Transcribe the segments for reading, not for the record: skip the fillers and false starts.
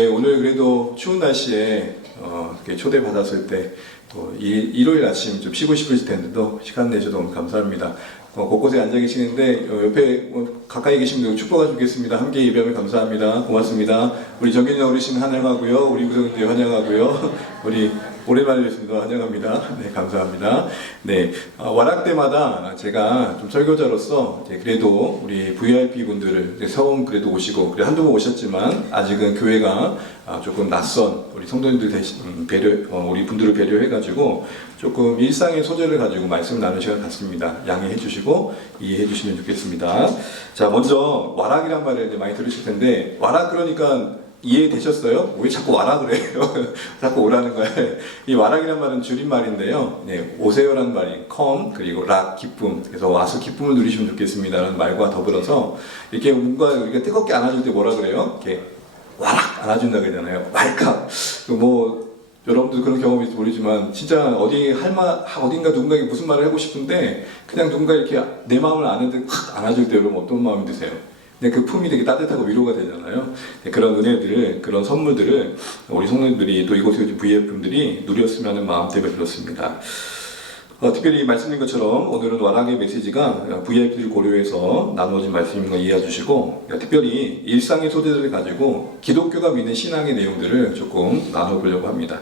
네, 오늘 그래도 추운 날씨에 이렇게 초대받았을 때 일요일 아침 좀 쉬고 싶으실 텐데도 시간 내셔서 너무 감사합니다. 곳곳에 앉아 계시는데 옆에 가까이 계신 분들 축복해 주겠습니다. 함께 예배하면 감사합니다. 고맙습니다. 우리 정균이 어르신 환영하고요. 우리 구성들 환영하고요. 우리 오랜만에 뵙습니다. 환영합니다. 네, 감사합니다. 네, 와락 때마다 제가 좀 설교자로서 그래도 우리 VIP 분들을 처음 그래도 오시고 그래 한두 번 오셨지만 아직은 교회가 조금 낯선 우리 성도님들 대신 우리 분들을 배려해가지고 조금 일상의 소재를 가지고 말씀을 나눌 시간 갖습니다. 양해해 주시고 이해해 주시면 좋겠습니다. 자, 먼저 와락이란 말을 이제 많이 들으실 텐데 와락 그러니까 이해되셨어요? 왜 자꾸 와라 그래요? 자꾸 오라는 거예요. 이 와락이란 말은 줄임말인데요. 네, 오세요라는 말이 come 그리고 락 기쁨. 그래서 와서 기쁨을 누리시면 좋겠습니다라는 말과 더불어서 이렇게 뭔가 우리가 뜨겁게 안아줄 때 뭐라 그래요? 이렇게 와락 안아준다 그러잖아요. 말칵. 여러분들 그런 경험이 있을지 모르지만 진짜 어딘가 누군가에게 무슨 말을 하고 싶은데 그냥 누군가 이렇게 내 마음을 확 안아줄 때 여러분 어떤 마음이 드세요? 근데 그 품이 되게 따뜻하고 위로가 되잖아요. 그런 은혜들을, 그런 선물들을 우리 성도님들이 또 이곳에 오신 VF분들이 누렸으면 하는 마음 때문에 그렇습니다. 특별히 말씀드린 것처럼 오늘은 와락의 메시지가 VIP들 고려해서 나누어진 말씀인 걸 이해해 주시고 특별히 일상의 소재들을 가지고 기독교가 믿는 신앙의 내용들을 조금 나눠보려고 합니다.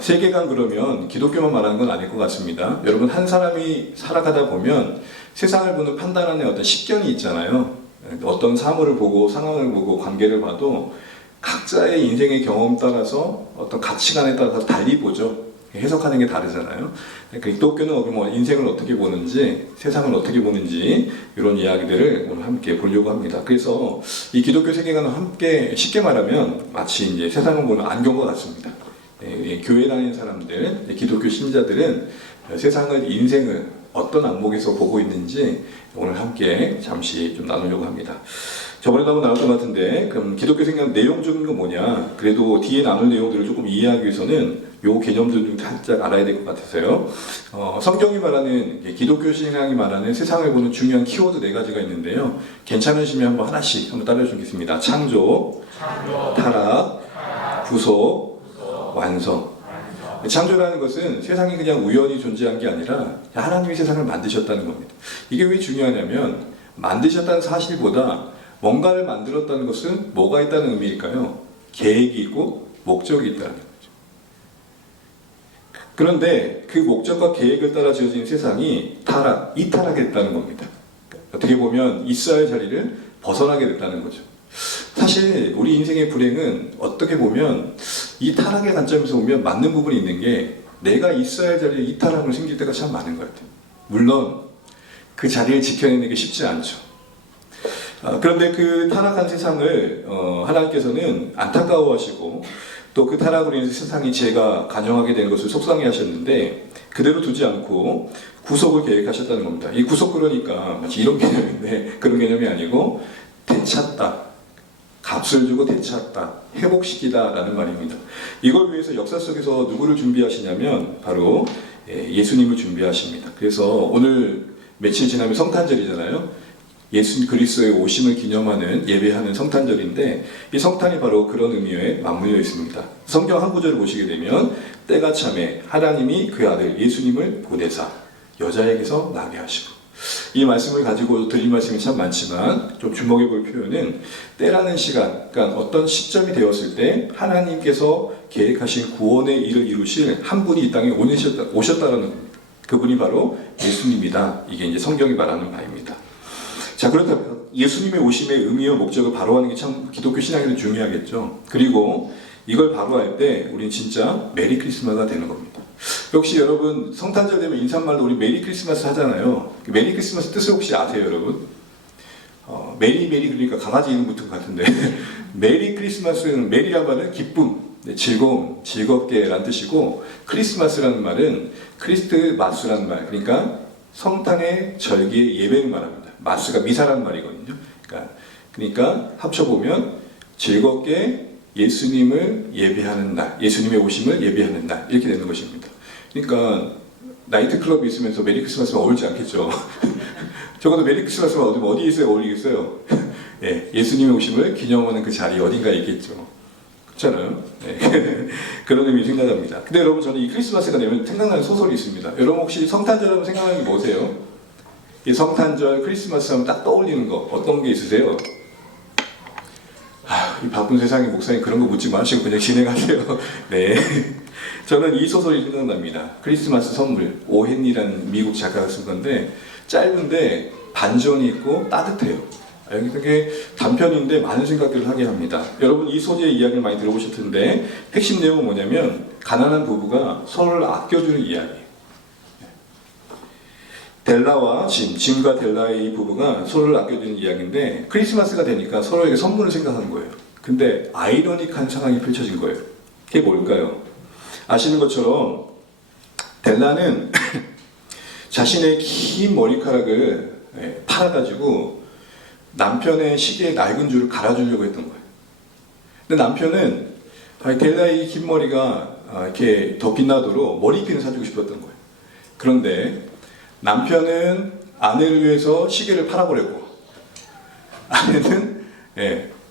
세계관 그러면 기독교만 말하는 건 아닐 것 같습니다. 여러분 한 사람이 살아가다 보면 세상을 보는 판단하는 어떤 식견이 있잖아요. 어떤 사물을 보고 상황을 보고 관계를 봐도 각자의 인생의 경험 따라서 어떤 가치관에 따라서 달리 보죠. 해석하는 게 다르잖아요. 기독교는 인생을 어떻게 보는지, 세상을 어떻게 보는지 이런 이야기들을 오늘 함께 보려고 합니다. 그래서 이 기독교 세계관은 함께 쉽게 말하면 마치 이제 세상을 보는 안경과 같습니다. 교회 다니는 사람들, 기독교 신자들은 세상을, 인생을 어떤 안목에서 보고 있는지 오늘 함께 잠시 좀 나누려고 합니다. 저번에도 한번 나눴던 것 같은데 그럼 기독교 생각 내용적인 건 뭐냐, 그래도 뒤에 나눌 내용들을 조금 이해하기 위해서는 요 개념들 좀 살짝 알아야 될 것 같아서요. 성경이 말하는, 기독교 신앙이 말하는 세상을 보는 중요한 키워드 4가지가 있는데요. 괜찮으시면 한번 하나씩 한번 따라해 주겠습니다. 창조, 타락, 구속, 완성. 창조라는 것은 세상이 그냥 우연히 존재한 게 아니라 하나님이 세상을 만드셨다는 겁니다. 이게 왜 중요하냐면 만드셨다는 사실보다 뭔가를 만들었다는 것은 뭐가 있다는 의미일까요? 계획이 있고 목적이 있다는 거죠. 그런데 그 목적과 계획을 따라 지어진 세상이 이타락했다는 겁니다. 어떻게 보면 있어야 할 자리를 벗어나게 됐다는 거죠. 사실 우리 인생의 불행은 어떻게 보면 이 타락의 관점에서 보면 맞는 부분이 있는 게 내가 있어야 할 자리에 이타락으로 생길 때가 참 많은 것 같아요. 물론 그 자리를 지켜내는 게 쉽지 않죠. 그런데 그 타락한 세상을 하나님께서는 안타까워하시고 또 그 타락으로 인해서 세상이 죄가 간영하게 되는 것을 속상해 하셨는데 그대로 두지 않고 구속을 계획하셨다는 겁니다. 이 구속 그러니까 마치 이런 개념인데 그런 개념이 아니고 되찾다, 값을 주고 되찾다, 회복시키다 라는 말입니다. 이걸 위해서 역사 속에서 누구를 준비하시냐면 바로 예수님을 준비하십니다. 그래서 오늘 며칠 지나면 성탄절이잖아요. 예수 그리스도의 오심을 기념하는 예배하는 성탄절인데 이 성탄이 바로 그런 의미에 맞물려 있습니다. 성경 한 구절을 보시게 되면 때가 참에 하나님이 그 아들 예수님을 보내사 여자에게서 나게 하시고, 이 말씀을 가지고 드릴 말씀이 참 많지만 좀 주목해 볼 표현은 때라는 시간, 그러니까 어떤 시점이 되었을 때 하나님께서 계획하신 구원의 일을 이루실 한 분이 이 땅에 오셨다라는 겁니다. 그분이 바로 예수님이다. 이게 이제 성경이 말하는 바입니다. 자, 그렇다면 예수님의 오심의 의미와 목적을 바로하는 게 참 기독교 신앙에는 중요하겠죠. 그리고 이걸 바로할 때 우리는 진짜 메리 크리스마스가 되는 겁니다. 역시 여러분 성탄절 되면 인사말로 우리 메리 크리스마스 하잖아요. 메리 크리스마스 뜻을 혹시 아세요, 여러분? 메리 그러니까 강아지 이름 붙은 것 같은데 메리 크리스마스는, 메리란 말은 기쁨, 즐거움, 즐겁게 라는 뜻이고, 크리스마스라는 말은 크리스트마스라는 말, 그러니까 성탄의 절기의 예배를 말합니다. 마스가 미사라는 말이거든요. 그러니까 합쳐보면 즐겁게 예수님을 예배하는 날, 예수님의 오심을 예배하는 날, 이렇게 되는 것입니다. 그러니까 나이트클럽이 있으면서 메리 크리스마스가 어울리지 않겠죠. 적어도 메리 크리스마스가 어디에 있어야 어울리겠어요. 예, 예수님의 오심을 기념하는 그 자리 어딘가에 있겠죠. 그렇잖아요. 네. 그런 의미 생각합니다. 근데 여러분 저는 이 크리스마스가 되면 생각나는 소설이 있습니다. 여러분 혹시 성탄절 하면 생각나는 게 뭐세요? 이 성탄절 크리스마스 하면 딱 떠올리는 거 어떤 게 있으세요? 이 바쁜 세상에 목사님 그런 거 묻지 마시고 그냥 진행하세요. 네. 저는 이 소설이 생각납니다. 크리스마스 선물. 오헨이라는 미국 작가가 쓴 건데 짧은데 반전이 있고 따뜻해요. 여기 되게 단편인데 많은 생각들을 하게 합니다. 여러분 이 소재의 이야기를 많이 들어보실 텐데 핵심 내용은 뭐냐면 가난한 부부가 서로를 아껴주는 이야기. 델라와 짐과 델라의 이 부부가 서로를 아껴주는 이야기인데 크리스마스가 되니까 서로에게 선물을 생각하는 거예요. 근데 아이러닉한 상황이 펼쳐진 거예요. 그게 뭘까요? 아시는 것처럼 델라는 자신의 긴 머리카락을 팔아가지고 남편의 시계에 낡은 줄을 갈아주려고 했던 거예요. 근데 남편은 델라의 긴 머리가 이렇게 더 빛나도록 머리핀을 사주고 싶었던 거예요. 그런데 남편은 아내를 위해서 시계를 팔아버렸고 아내는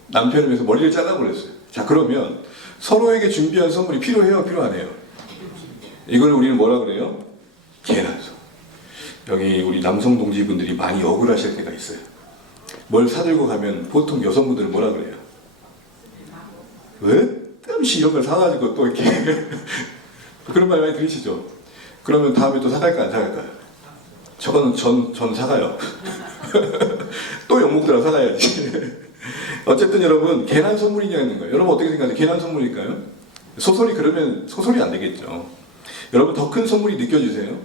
남편을 위해서 머리를 잘라버렸어요. 자, 그러면 서로에게 준비한 선물이 필요해요? 필요하네요? 이걸 우리는 뭐라 그래요? 계란선. 여기 우리 남성 동지분들이 많이 억울하실 때가 있어요. 뭘 사들고 가면 보통 여성분들은 뭐라 그래요? 왜? 뜸시 이런 걸 사가지고 또 이렇게 그런 말 많이 들으시죠? 그러면 다음에 또 사갈까 안 사갈까요? 저거는 전 사가요. 또 욕먹더라 사가야지. 어쨌든 여러분 계란 선물이냐는 거예요. 여러분 어떻게 생각하세요? 계란 선물일까요? 소설이 그러면 소설이 안 되겠죠. 여러분 더 큰 선물이 느껴지세요?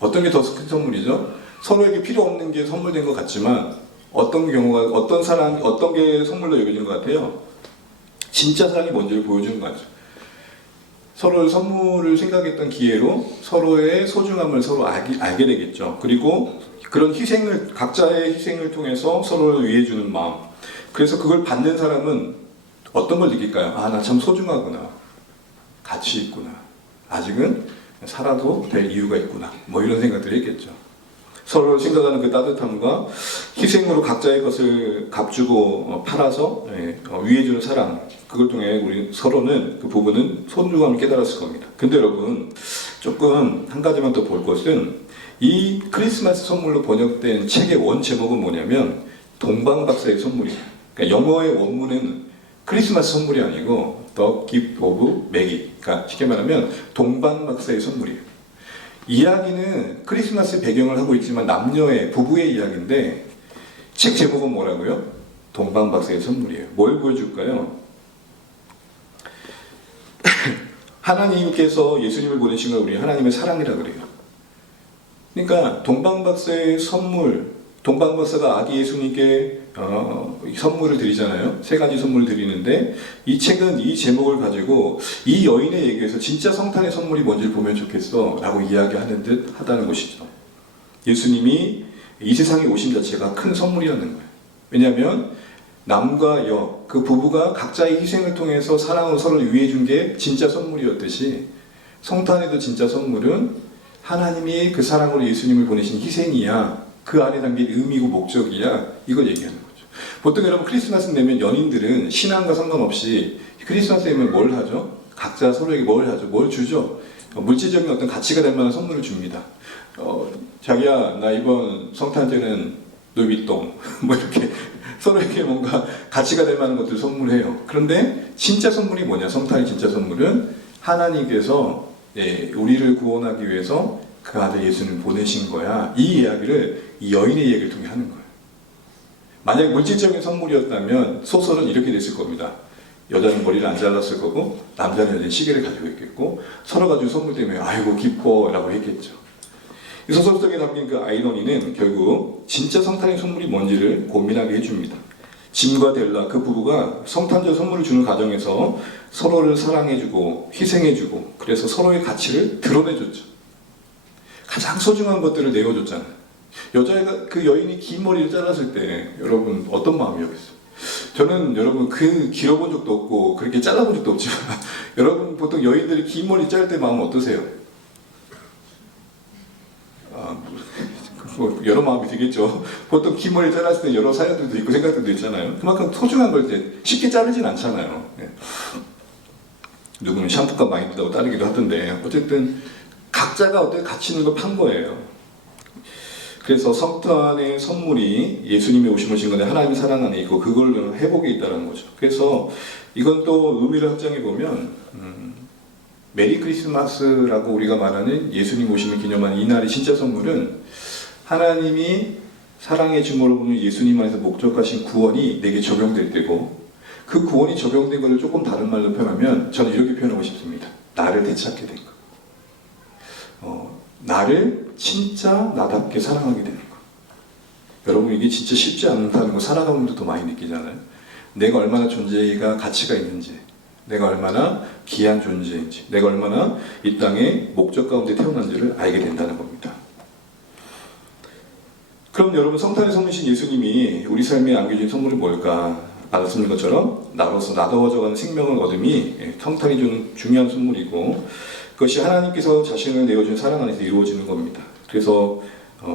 어떤 게 더 큰 선물이죠? 서로에게 필요 없는 게 선물된 것 같지만 어떤 경우가 어떤 게 선물로 여겨지는 것 같아요? 진짜 사랑이 뭔지를 보여주는 거죠. 서로의 선물을 생각했던 기회로 서로의 소중함을 서로 알게 되겠죠. 그리고 그런 희생을 각자의 희생을 통해서 서로를 위해주는 마음. 그래서 그걸 받는 사람은 어떤 걸 느낄까요? 아, 나 참 소중하구나. 가치 있구나. 아직은 살아도 될 이유가 있구나. 뭐 이런 생각들이 있겠죠. 서로를 생각하는 그 따뜻함과 희생으로 각자의 것을 값주고 팔아서 위해주는 사랑, 그걸 통해 우리 서로는 그 부부는 소중함을 깨달았을 겁니다. 근데 여러분 조금 한 가지만 더 볼 것은 이 크리스마스 선물로 번역된 책의 원 제목은 뭐냐면 동방박사의 선물이에요. 그러니까 영어의 원문은 크리스마스 선물이 아니고 The Gift of Maggie. 그러니까 쉽게 말하면 동방박사의 선물이에요. 이야기는 크리스마스 배경을 하고 있지만 남녀의 부부의 이야기인데 책 제목은 뭐라고요? 동방박사의 선물이에요. 뭘 보여줄까요? 하나님께서 예수님을 보내신 걸 우리 하나님의 사랑이라 그래요. 그러니까 동방박사의 선물, 동방박사가 아기 예수님께 선물을 드리잖아요. 3가지 선물을 드리는데 이 책은 이 제목을 가지고 이 여인의 얘기에서 진짜 성탄의 선물이 뭔지를 보면 좋겠어 라고 이야기하는 듯 하다는 것이죠. 예수님이 이 세상에 오신 자체가 큰 선물이라는 거예요. 왜냐하면 남과 여, 그 부부가 각자의 희생을 통해서 사랑으로 서로를 위해 준 게 진짜 선물이었듯이 성탄에도 진짜 선물은 하나님이 그 사랑으로 예수님을 보내신 희생이야. 그 안에 담긴 의미고 목적이야. 이걸 얘기하는 거죠. 보통 여러분 크리스마스 되면 연인들은 신앙과 상관없이 크리스마스 되면 뭘 하죠? 각자 서로에게 뭘 하죠? 뭘 주죠? 물질적인 어떤 가치가 될 만한 선물을 줍니다. 자기야 나 이번 성탄节는 루이비통 뭐 이렇게 서로에게 뭔가 가치가 될 만한 것들을 선물해요. 그런데 진짜 선물이 뭐냐? 성탄의 진짜 선물은 하나님께서 우리를 구원하기 위해서 그 아들 예수님을 보내신 거야. 이 이야기를 이 여인의 얘기를 통해 하는 거예요. 만약 물질적인 선물이었다면 소설은 이렇게 됐을 겁니다. 여자는 머리를 안 잘랐을 거고 남자는 여전히 시계를 가지고 있겠고 서로 가지고 선물 때문에 아이고 기뻐 라고 했겠죠. 이 소설 속에 담긴 그 아이러니는 결국 진짜 성탄의 선물이 뭔지를 고민하게 해줍니다. 짐과 델라 그 부부가 성탄절 선물을 주는 과정에서 서로를 사랑해주고 희생해주고 그래서 서로의 가치를 드러내줬죠. 가장 소중한 것들을 내어줬잖아요. 여자애가 그 여인이 긴 머리를 잘랐을 때 여러분 어떤 마음이었겠어요? 저는 여러분 그 길어본 적도 없고 그렇게 잘라본 적도 없지만 여러분 보통 여인들이 긴 머리 자를 때 마음 어떠세요? 뭐 여러 마음이 되겠죠. 보통 긴 머리 잘랐을 때 여러 사연들도 있고 생각들도 있잖아요. 그만큼 소중한 걸 때 쉽게 자르진 않잖아요. 누구는 샴푸값 많이 든다고 따르기도 하던데 어쨌든 각자가 어떻게 가치 있는 걸 판 거예요. 그래서 성탄의 선물이 예수님의 오심을 증거하는 하나님의 사랑 안에 있고 그걸 회복에 있다는 거죠. 그래서 이건 또 의미를 확장해 보면 메리 크리스마스라고 우리가 말하는 예수님 오심을 기념하는 이날의 진짜 선물은 하나님이 사랑의 증거로 보는 예수님 안에서 목적하신 구원이 내게 적용될 때고 그 구원이 적용된 것을 조금 다른 말로 표현하면 저는 이렇게 표현하고 싶습니다. 나를 되찾게 된 거. 나를 진짜 나답게 사랑하게 되는 거. 여러분 이게 진짜 쉽지 않다는 거 살아가면서 더 많이 느끼잖아요. 내가 얼마나 존재가 가치가 있는지, 내가 얼마나 귀한 존재인지, 내가 얼마나 이 땅에 목적 가운데 태어난지를 알게 된다는 겁니다. 그럼 여러분 성탄의 선물이신 예수님이 우리 삶에 안겨진 선물이 뭘까? 말씀드린 것처럼 나로서 나더워져가는 생명을 얻음이 성탄이 주는 중요한 선물이고 그것이 하나님께서 자신을 내어준 사랑 안에서 이루어지는 겁니다. 그래서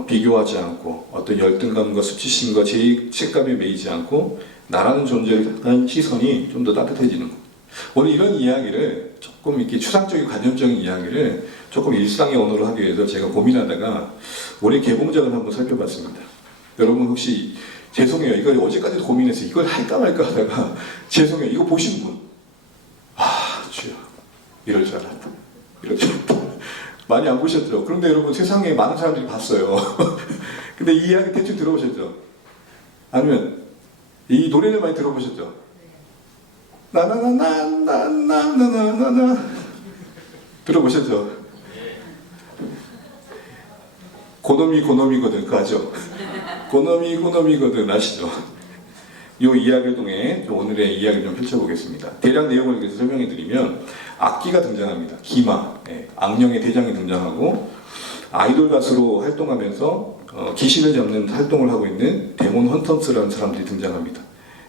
비교하지 않고 어떤 열등감과 수치심과 죄책감에 매이지 않고 나라는 존재에 대한 시선이 좀 더 따뜻해지는 것. 오늘 이런 이야기를 조금 이렇게 추상적인 관념적인 이야기를 조금 일상의 언어로 하기 위해서 제가 고민하다가 올해 개봉작을 한번 살펴봤습니다. 여러분 혹시 죄송해요. 이걸 어제까지도 고민해서 이걸 할까 말까 하다가 죄송해요. 이거 보신 분? 주여 이럴 줄 알았다. 이럴 줄 알았다. 많이 안 보셨죠? 그런데 여러분 세상에 많은 사람들이 봤어요. 근데 이 이야기 대충 들어보셨죠? 아니면 이 노래를 많이 들어보셨죠? 나나나나나나나나나 들어보셨죠? 고놈이거든 그거 아죠? 고놈이거든 아시죠? 이 이야기를 통해 오늘의 이야기를 좀 펼쳐보겠습니다. 대략 내용을 위해서 설명해 드리면 악기가 등장합니다. 기마, 악령의 대장이 등장하고 아이돌 가수로 활동하면서 귀신을 잡는 활동을 하고 있는 데몬 헌터스라는 사람들이 등장합니다.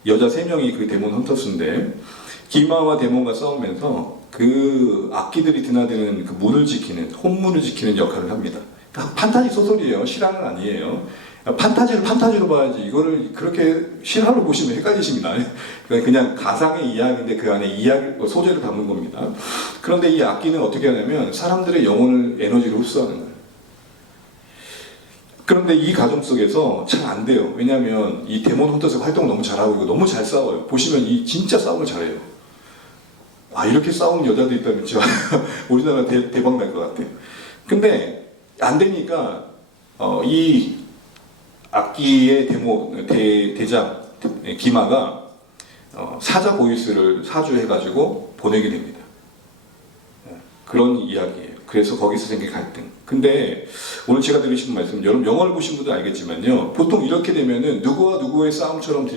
여자 3명이 그 데몬 헌터스인데 기마와 데몬과 싸우면서 그 악기들이 드나드는 그 문을 지키는 혼문을 지키는 역할을 합니다. 판타지 소설이에요. 실화는 아니에요. 판타지를 판타지로 봐야지 이거를 그렇게 실화로 보시면 헷갈리십니다. 그냥 가상의 이야기인데 그 안에 이야기 소재를 담은 겁니다. 그런데 이 악기는 어떻게 하냐면 사람들의 영혼을 에너지로 흡수하는 거예요. 그런데 이 과정 속에서 잘 안 돼요. 왜냐하면 이 데몬 헌터스가 활동을 너무 잘하고 이거 너무 잘 싸워요. 보시면 이 진짜 싸움을 잘해요. 이렇게 싸우는 여자도 있다면 진짜 우리나라 대박 날 것 같아요. 근데 안 되니까 이 악기의 대장 기마가 사자 보이스를 사주해가지고 보내게 됩니다. 그런 이야기예요. 그래서 거기서 생긴 갈등. 근데 오늘 제가 드리신 말씀, 여러분 영화를 보신 분도 알겠지만요. 보통 이렇게 되면은 누구와 누구의 싸움처럼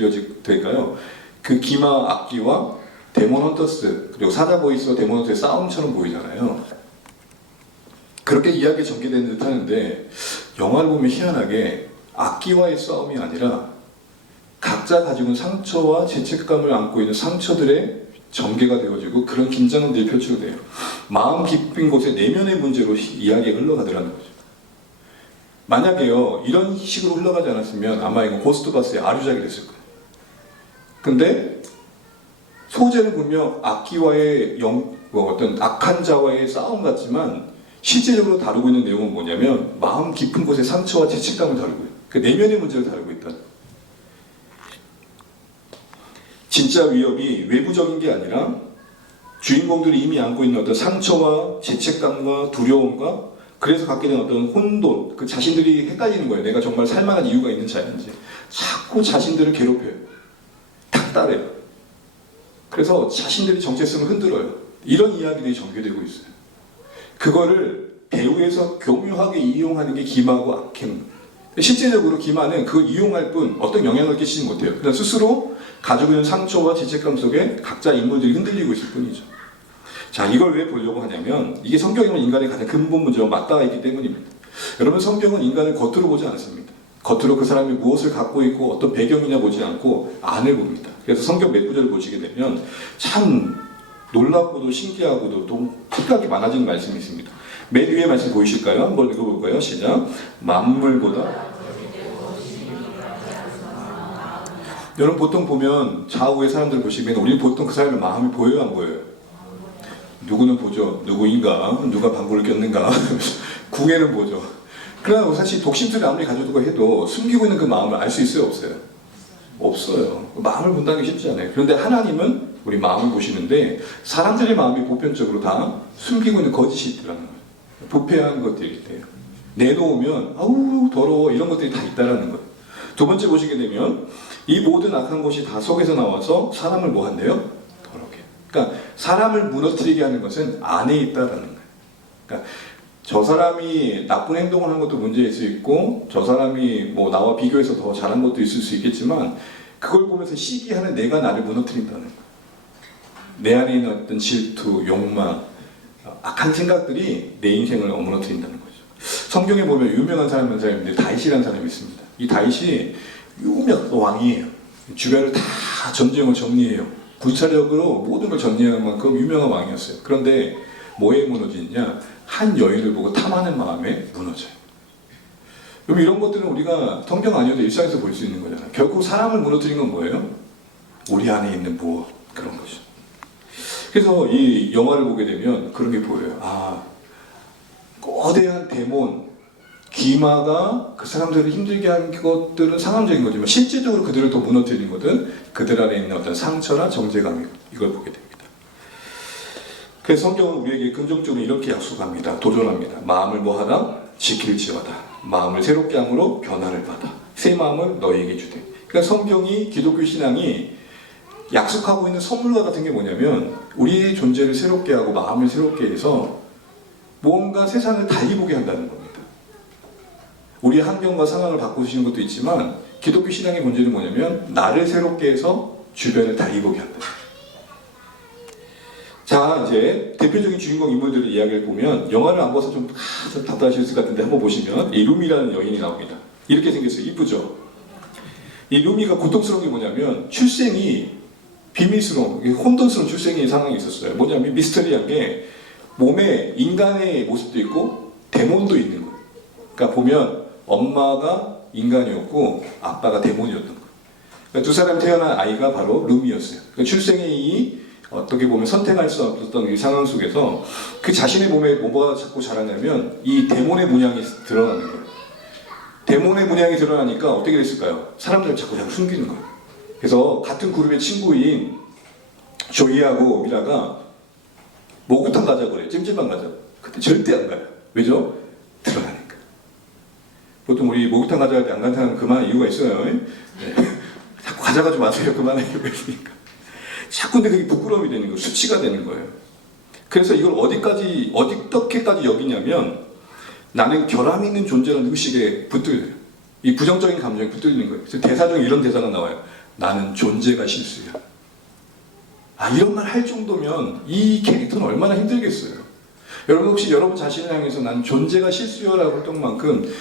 될까요? 그 기마 악기와 데몬 헌터스 그리고 사자 보이스와 데몬 헌터스의 싸움처럼 보이잖아요. 그렇게 이야기가 전개되는 듯 하는데 영화를 보면 희한하게 악기와의 싸움이 아니라 각자 가지고 있는 상처와 죄책감을 안고 있는 상처들의 전개가 되어지고 그런 긴장들이 펼쳐져요. 마음 깊은 곳에 내면의 문제로 이야기가 흘러가더라는 거죠. 만약에요 이런 식으로 흘러가지 않았으면 아마 이거 고스트바스의 아류작이 됐을 거예요. 근데 소재는 분명 악기와의 어떤 악한 자와의 싸움 같지만 실제적으로 다루고 있는 내용은 뭐냐면 마음 깊은 곳에 상처와 죄책감을 다루고요. 그 내면의 문제를 다루고 있다. 진짜 위협이 외부적인 게 아니라 주인공들이 이미 안고 있는 어떤 상처와 죄책감과 두려움과 그래서 갖게 된 어떤 혼돈, 그 자신들이 헷갈리는 거예요. 내가 정말 살만한 이유가 있는 자인지. 자꾸 자신들을 괴롭혀요. 닥달해요. 그래서 자신들이 정체성을 흔들어요. 이런 이야기들이 전개되고 있어요. 그거를 배우에서 교묘하게 이용하는 게 기마하고 악행. 실제적으로 기마는 그걸 이용할 뿐 어떤 영향을 끼치지 못해요. 그냥 스스로 가지고 있는 상처와 죄책감 속에 각자 인물들이 흔들리고 있을 뿐이죠. 자, 이걸 왜 보려고 하냐면 이게 성경이면 인간의 가장 근본 문제와 맞닿아 있기 때문입니다. 여러분 성경은 인간을 겉으로 보지 않습니다. 겉으로 그 사람이 무엇을 갖고 있고 어떤 배경이냐 보지 않고 안을 봅니다. 그래서 성경 몇 구절을 보시게 되면 참 놀랍고도 신기하고도 또 생각이 많아지는 말씀이 있습니다. 맨 위에 말씀 보이실까요? 한번 읽어볼까요? 시작. 만물보다 여러분 보통 보면 좌우의 사람들 보시면 우리 보통 그 사람의 마음이 보여요 안 보여요? 누구는 보죠. 누구인가? 누가 방구를 꼈는가? 궁예는 보죠. 그러나 사실 독심술을 아무리 가져두고 해도 숨기고 있는 그 마음을 알 수 있어요? 없어요? 없어요. 마음을 본다는 게 쉽지 않아요. 그런데 하나님은 우리 마음을 보시는데 사람들의 마음이 보편적으로 다 숨기고 있는 거짓이 있더라는 거예요. 부패한 것들이 있대요. 내놓으면 아우 더러워 이런 것들이 다 있다라는 거예요. 두 번째 보시게 되면 이 모든 악한 것이 다 속에서 나와서 사람을 뭐 한대요? 더럽게. 그러니까 사람을 무너뜨리게 하는 것은 안에 있다라는 거예요. 그러니까 저 사람이 나쁜 행동을 한 것도 문제일 수 있고 저 사람이 뭐 나와 비교해서 더 잘한 것도 있을 수 있겠지만 그걸 보면서 시기하는 내가 나를 무너뜨린다는 거예요. 내 안에 있는 어떤 질투, 욕망, 악한 생각들이 내 인생을 무너뜨린다는 거죠. 성경에 보면 유명한 사람이 있는데 다윗이라는 사람이 있습니다. 이 다윗이 유명 왕이에요. 주변을 다 전쟁을 정리해요. 군사력으로 모든 걸 정리하는 만큼 유명한 왕이었어요. 그런데 뭐에 무너지냐? 한 여인을 보고 탐하는 마음에 무너져요. 그럼 이런 것들은 우리가 성경 아니어도 일상에서 볼 수 있는 거잖아요. 결국 사람을 무너뜨린 건 뭐예요? 우리 안에 있는 무엇 그런 거죠. 그래서 이 영화를 보게 되면 그런 게 보여요. 아, 거대한 데몬, 기마가 그 사람들을 힘들게 한 것들은 상황적인 거지만 실제적으로 그들을 더 무너뜨린 것은 그들 안에 있는 어떤 상처나 정죄감 이걸 보게 됩니다. 그래서 성경은 우리에게 긍정적으로 이렇게 약속합니다. 도전합니다. 마음을 뭐하다? 지킬지어다. 마음을 새롭게 함으로 변화를 받아. 새 마음을 너희에게 주되. 그러니까 성경이 기독교 신앙이 약속하고 있는 선물과 같은 게 뭐냐면 우리의 존재를 새롭게 하고 마음을 새롭게 해서 뭔가 세상을 달리 보게 한다는 겁니다. 우리의 환경과 상황을 바꾸시는 것도 있지만 기독교 신앙의 문제는 뭐냐면 나를 새롭게 해서 주변을 달리 보게 한다. 자, 이제 대표적인 주인공 인물들의 이야기를 보면 영화를 안 봐서 좀 답답하실 것 같은데 한번 보시면 이 루미라는 여인이 나옵니다. 이렇게 생겼어요. 이쁘죠? 이 루미가 고통스러운 게 뭐냐면 출생이 비밀스러운, 혼돈스러운 출생의 상황이 있었어요. 뭐냐면 미스터리한 게 몸에 인간의 모습도 있고 데몬도 있는 거예요. 그러니까 보면 엄마가 인간이었고 아빠가 데몬이었던 거예요. 그러니까 두 사람이 태어난 아이가 바로 루미였어요. 그러니까 출생의 이 어떻게 보면 선택할 수 없었던 이 상황 속에서 그 자신의 몸에 뭐가 자꾸 자라냐면 이 데몬의 문양이 드러나는 거예요. 데몬의 문양이 드러나니까 어떻게 됐을까요? 사람들을 자꾸 숨기는 거예요. 그래서 같은 그룹의 친구인 조이하고 미라가 목욕탕 가자고 그래요. 찜질방 가자고. 그때 절대 안 가요. 왜죠? 드러나니까. 보통 우리 목욕탕 가자 할 때 안 가는 사람은 그만한 이유가 있어요. 네. 자꾸 가져가지 마세요. 그만한 이유가 있으니까. 자꾸 근데 그게 부끄러움이 되는 거예요. 수치가 되는 거예요. 그래서 이걸 어떻게까지 여기냐면 나는 결함 있는 존재라는 의식에 붙들려요. 이 부정적인 감정에 붙들리는 거예요. 그래서 대사 중에 이런 대사가 나와요. 나는 존재가 실수야. 아, 이런 말 할 정도면 이 캐릭터는 얼마나 힘들겠어요. 여러분 혹시 여러분 자신을 향해서 난 존재가 실수야라고 했던 만큼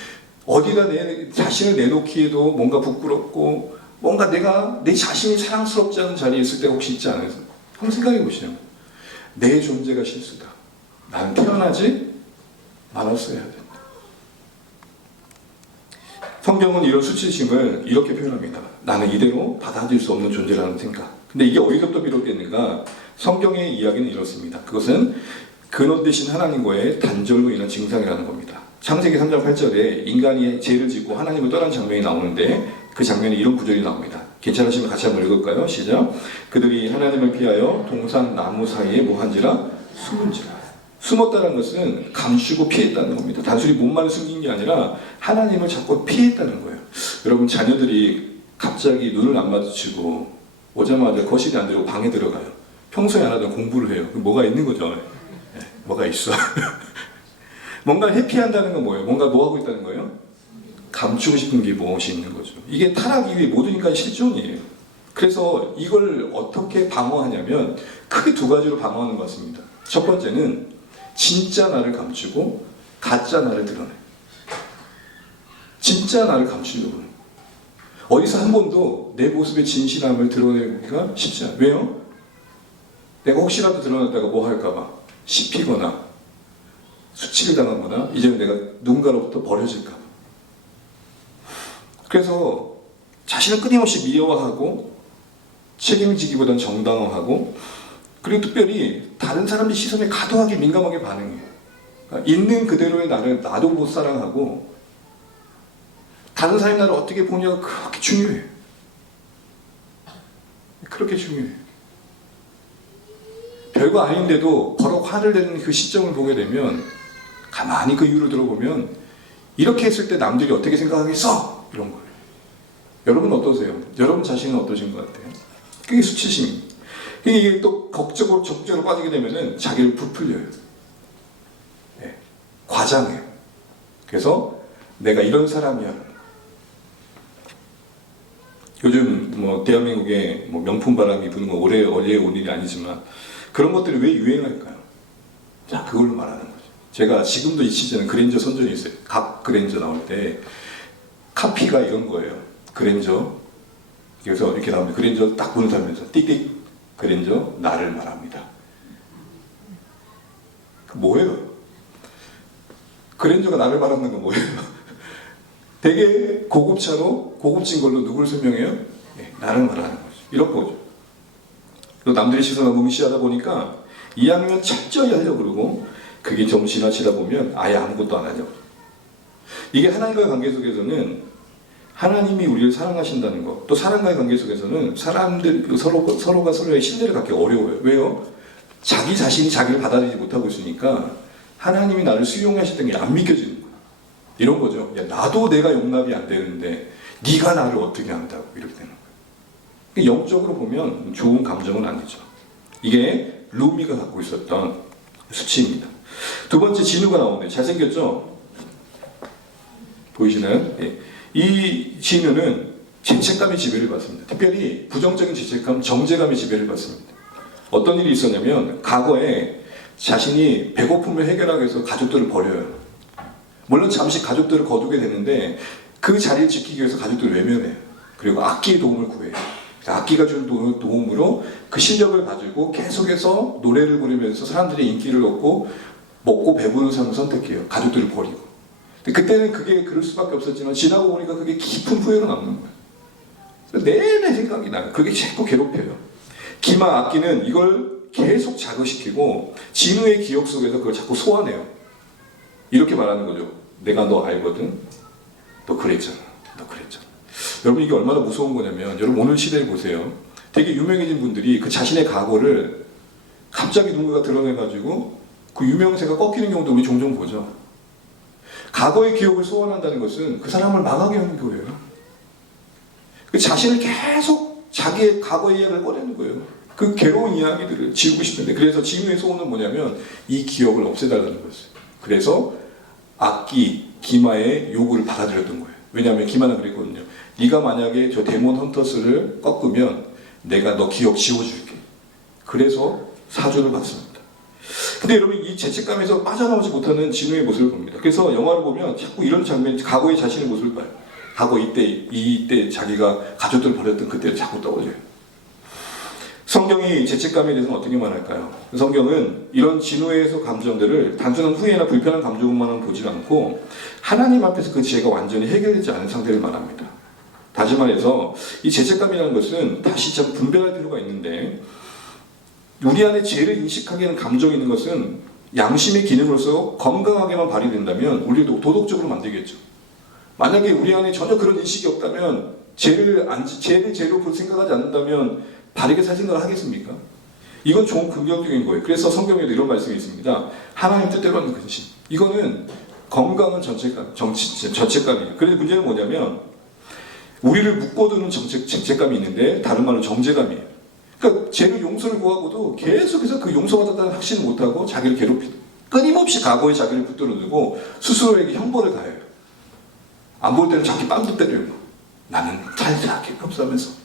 어디다 내 자신을 내놓기에도 뭔가 부끄럽고 뭔가 내가 내 자신이 사랑스럽지 않은 자리에 있을 때가 혹시 있지 않아요? 한번 생각해 보시면 내 존재가 실수다. 나는 태어나지 말았어야 된다. 성경은 이런 수치심을 이렇게 표현합니다. 나는 이대로 받아들일 수 없는 존재라는 생각. 근데 이게 어디서부터 비롯됐는가? 성경의 이야기는 이렇습니다. 그것은 근원 되신 하나님과의 단절로 인한 증상이라는 겁니다. 창세기 3장 8절에 인간이 죄를 짓고 하나님을 떠난 장면이 나오는데 그 장면에 이런 구절이 나옵니다. 괜찮으시면 같이 한번 읽을까요? 시작. 그들이 하나님을 피하여 동산 나무 사이에 뭐한지라? 숨은지라. 숨었다는 것은 감추고 피했다는 겁니다. 단순히 몸만 숨긴 게 아니라 하나님을 자꾸 피했다는 거예요. 여러분 자녀들이 갑자기 눈을 안 마주치고 오자마자 거실에 안 들어가고 방에 들어가요. 평소에 안 하던 공부를 해요. 뭐가 있는 거죠. 네, 뭐가 있어. 뭔가 회피한다는 건 뭐예요? 뭔가 뭐 하고 있다는 거예요? 감추고 싶은 게 무엇이 있는 거죠. 이게 타락 이후에 모든 인간의 실존이에요. 그래서 이걸 어떻게 방어하냐면 크게 두 가지로 방어하는 것 같습니다. 첫 번째는 진짜 나를 감추고 가짜 나를 드러내. 진짜 나를 감추려고 해요. 어디서 한 번도 내 모습의 진실함을 드러내기가 쉽지 않아요. 왜요? 내가 혹시라도 드러났다가 뭐 할까봐 씹히거나 수치를 당하거나 이제는 내가 누군가로부터 버려질까봐. 그래서 자신을 끊임없이 미워하고 책임지기보다는 정당화하고 그리고 특별히 다른 사람들 시선에 과도하게 민감하게 반응해요. 그러니까 있는 그대로의 나를 나도 못 사랑하고 다른 사람이 나를 어떻게 보냐가 그렇게 중요해요. 그렇게 중요해요. 별거 아닌데도 버럭 화를 내는 그 시점을 보게 되면 가만히 그 이유를 들어보면 이렇게 했을 때 남들이 어떻게 생각하겠어? 이런 거예요. 여러분 어떠세요? 여러분 자신은 어떠신 것 같아요? 그게 수치심입니다. 이게 또 적극적으로 빠지게 되면은 자기를 부풀려요. 네. 과장해요. 그래서 내가 이런 사람이야. 요즘 뭐 대한민국에 뭐 명품 바람이 부는 건 어제 온 일이 아니지만 그런 것들이 왜 유행할까요? 자, 그걸로 말하는 거죠. 제가 지금도 이 시즌은 그랜저 선전이 있어요. 각 그랜저 나올 때 카피가 이런 거예요. 그랜저. 그래서 이렇게 나오면 그랜저 딱 보는 사람면서 띡띡 그랜저 나를 말합니다. 뭐예요? 그랜저가 나를 말하는 건 뭐예요? 되게 고급차로 고급진 걸로 누굴 설명해요? 네, 나를 말하는 거죠. 이런 거죠. 또 남들의 시선을 무시하다 보니까 이왕이면 철저히 하려고 그러고 그게 좀 지나치다 보면 아예 아무것도 안 하려고. 이게 하나님과의 관계 속에서는 하나님이 우리를 사랑하신다는 것, 또 사람과의 관계 속에서는 사람들 서로가 서로의 신뢰를 갖기 어려워요. 왜요? 자기 자신이 자기를 받아들이지 못하고 있으니까 하나님이 나를 수용하셨던 게 안 믿겨지는 거예요. 이런 거죠. 야, 나도 내가 용납이 안 되는데 네가 나를 어떻게 한다고 이렇게 되는 거예요. 영적으로 보면 좋은 감정은 아니죠. 이게 루미가 갖고 있었던 수치입니다. 두 번째 진우가 나오네요. 잘생겼죠? 보이시나요? 예. 이 진우는 죄책감의 지배를 받습니다. 특별히 부정적인 죄책감, 정죄감의 지배를 받습니다. 어떤 일이 있었냐면 과거에 자신이 배고픔을 해결하기 위해서 가족들을 버려요. 물론 잠시 가족들을 거두게 되는데 그 자리를 지키기 위해서 가족들을 외면해요. 그리고 악기의 도움을 구해요. 악기가 준 도움으로 그 실력을 가지고 계속해서 노래를 부르면서 사람들의 인기를 얻고 먹고 배부른 삶을 선택해요. 가족들을 버리고. 근데 그때는 그게 그럴 수밖에 없었지만 지나고 보니까 그게 깊은 후회로 남는 거예요. 그래서 내내 생각이 나요. 그게 자꾸 괴롭혀요. 기마 악기는 이걸 계속 자극시키고 진우의 기억 속에서 그걸 자꾸 소환해요. 이렇게 말하는 거죠. 내가 너 알거든. 너 그랬잖아. 너 그랬잖아. 여러분 이게 얼마나 무서운 거냐면 여러분 오늘 시대를 보세요. 되게 유명해진 분들이 그 자신의 과거를 갑자기 누군가가 드러내가지고 그 유명세가 꺾이는 경우도 우리 종종 보죠. 과거의 기억을 소환한다는 것은 그 사람을 망하게 하는 거예요. 그 자신을 계속 자기의 과거의 이야기를 꺼내는 거예요. 그 괴로운 이야기들을 지우고 싶은데 그래서 진우의 소원은 뭐냐면 이 기억을 없애달라는 거였어요. 그래서 악기, 기마의 요구를 받아들였던 거예요. 왜냐하면 기마는 그랬거든요. 네가 만약에 저 데몬 헌터스를 꺾으면 내가 너 기억 지워줄게. 그래서 사주를 받습니다. 근데 여러분 이 죄책감에서 빠져나오지 못하는 진우의 모습을 봅니다. 그래서 영화를 보면 자꾸 이런 장면, 과거의 자신의 모습을 봐요. 과거 이때 자기가 가족들을 버렸던 그때를 자꾸 떠올려요. 성경이 죄책감에 대해서는 어떻게 말할까요? 성경은 이런 진우에서 감정들을 단순한 후회나 불편한 감정만 보지 않고 하나님 앞에서 그 죄가 완전히 해결되지 않은 상태를 말합니다. 다시 말해서 이 죄책감이라는 것은 다시 참 분별할 필요가 있는데 우리 안에 죄를 인식하게 하는 감정이 있는 것은 양심의 기능으로서 건강하게만 발휘된다면 우리도 도덕적으로 만들겠죠. 만약에 우리 안에 전혀 그런 인식이 없다면 죄를 죄로 볼 생각하지 않는다면 바르게 살 생각을 하겠습니까? 이건 좋은 긍정적인 거예요. 그래서 성경에도 이런 말씀이 있습니다. 하나님 뜻대로 하는 근심. 이거는 건강한 죄책감이에요. 그런데 문제는 뭐냐면 우리를 묶어두는 죄책감이 있는데 다른 말로 정죄감이에요. 그러니까 죄를 용서를 구하고도 계속해서 그 용서받았다는 확신을 못하고 자기를 괴롭히고 끊임없이 과거에 자기를 붙들어두고 스스로에게 형벌을 가해요. 안 볼 때는 자기 뺨도 때려요. 나는 잘생각해 없으면서